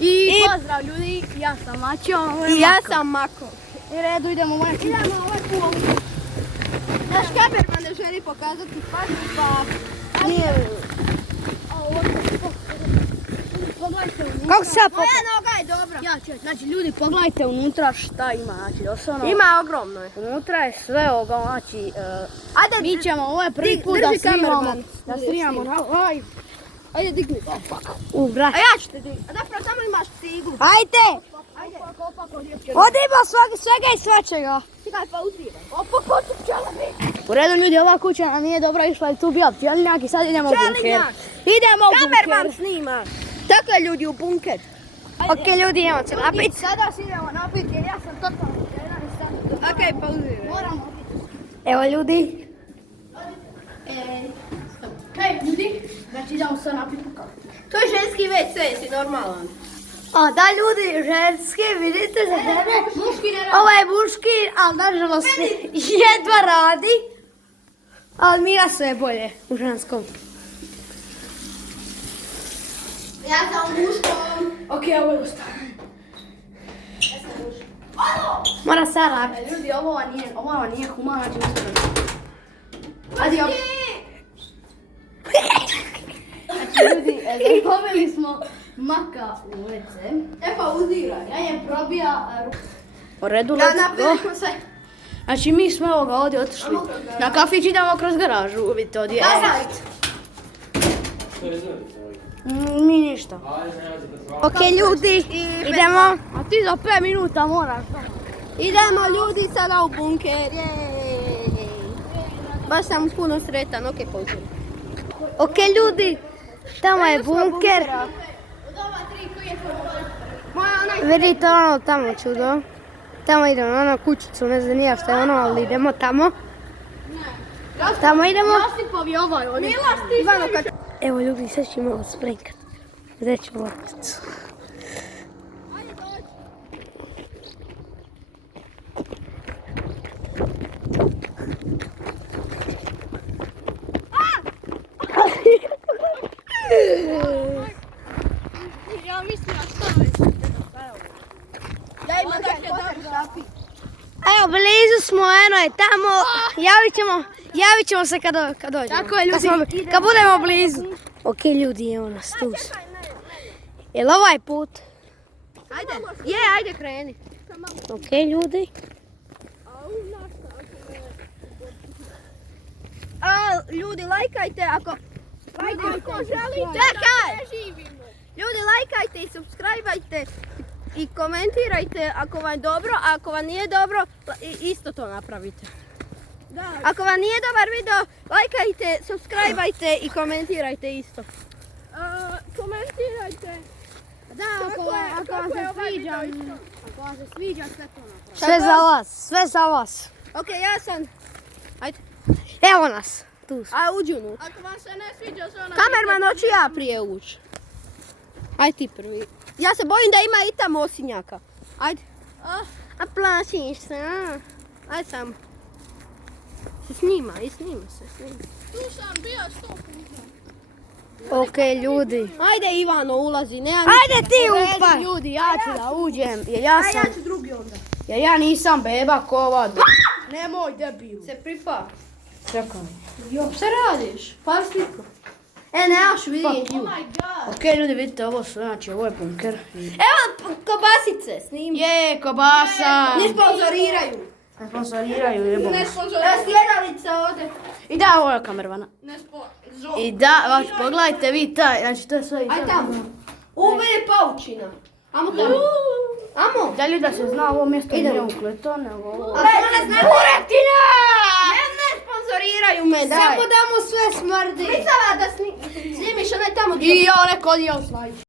I pozdrav ljudi, ja sam Maćo. I ja sam Mako. I redu, idemo ovaj put. Idemo ovaj put. Naš kamerman ne želi pokazati pažnju, pa nije... Pogledajte unutra. Kako se moja noga je dobra. Ja ću, znači ljudi pogledajte unutra šta ima, znači doslovno. Ima ogromno je. Unutra je sve ovo, znači, Ajde, mi ćemo, ovo je prvi put da drži snimamo. kamerman. Da snimamo, aj. Ajde digni. A ja ću te digati. A zapravo tamo imaš ciglu. Ajde! Ajde. Odimo svega i svačega. Čekaj, pa uzdivaj. Opa, ko su pčelinjak? U redu ljudi, ova kuća nam nije dobro išla i tu bio pčelinjak i sad idemo u bunker. Pčelinjak! Idemo u bunker. Kamerman snima. Tako je ljudi u bunker. Ok ljudi, idemo se napit. Sada se idemo napiti jer ja sam totalno jedan i sad. Okej, pa uzdivaj. Moramo biti. Evo ljudi. Hej ljudi, znači idemo se napiti po kafu. To je ženski WC, jesi normalan? A da ljudi, ženske, vidite za sebe. Muški ne radi. Ovo je muški, ali nažalost jedva radi. Ali Mira sve je bolje u ženskom. Ja sam u muškom. Ok, ovo je dosta. Mora se rapiti. Ljudi, ovo nije humano, znači ustavljamo. Ajde, op. Znači ljudi, poveli smo Maka u WC. E pa uzdiraj. Ja je probija u redu, Da, let's go. napili smo se. Znači mi smo evo ga ovdje otišli. Na kafić idemo kroz garažu, vidite ovdje. Mi ništa. Ok ljudi, idemo. A ti za 5 minuta moraš. Idemo ljudi sada u bunker. Jej. Baš sam puno sretan. Ok, pa uzdiraj. Ok ljudi, tamo je bunker. Od ova tri koji je moja onaj... Vidite ono tamo čudo. Tamo idemo na onu kućicu, ne znam nija što je ono, ali idemo tamo. Tamo idemo. Josipovi ovaj ovdje. Ivano, kad... Evo ljudi, sad ću malo sprenkat. Uzet ću lopticu. Ja mislim na što je. Ja imam štapi. Evo, blizu smo, eno je tamo. Javit ćemo se kad dođemo. Tako je, ljudi. Kad budemo blizu. Ok ljudi, evo nas tu. Jel ovaj put? Ajde. Ajde kreni. Ok ljudi. Ljudi, lajkajte ako želite. Čekaj! Ljudi, lajkajte i subscribeajte i komentirajte ako vam je dobro, a ako vam nije dobro, isto to napravite. Ako vam nije dobar video, lajkajte, subscribeajte i komentirajte isto. Komentirajte. Da, ako vam se sviđa, ako vam se sviđa, sve to napravite. Sve za vas. Ok, ja sam... Ajde. Evo nas. Tu smo. A uđi unutra. Ako vam se ne sviđa, sve ono... Kamerman, hoću ja prije ući. Ajde ti prvi. Ja se bojim da ima i tamo osinjaka. Ajde. A plašiš se, a? Ajde samo. Se snima, i snima se. Tu sam bio 100 puta. Ok ljudi. Ajde Ivano, ulazi. Ajde ti upaj. Ljudi, ja ću da uđem, jer ja ću drugi onda. Jer ja nisam beba ko ova. Nemoj debil. Se pripa. Čekaj. Šta radiš? Pa sliku. Nemaš vidi. Oh my god. Ok ljudi, vidite ovo sve, znači ovo je bunker. Evo kobasice, snimi. Je, kobasa. Ne sponzoriraju. Ne sponzoriraju, jebom. Evo sjedalica ovdje. I da, ovo je kamermana. I da, vaš, pogledajte vi taj, znači to je sve iz... Ajde tamo. Ovo je paučina. Amo tamo. Amo. Da ljudi da se zna, ovo mjesto nije ukleto, nego ovo... Buretina! Ne sponzoriraju me, daj. Samo damo sve smrdi. Mislila da snimiš onaj tamo. I ja neko odijel slajić.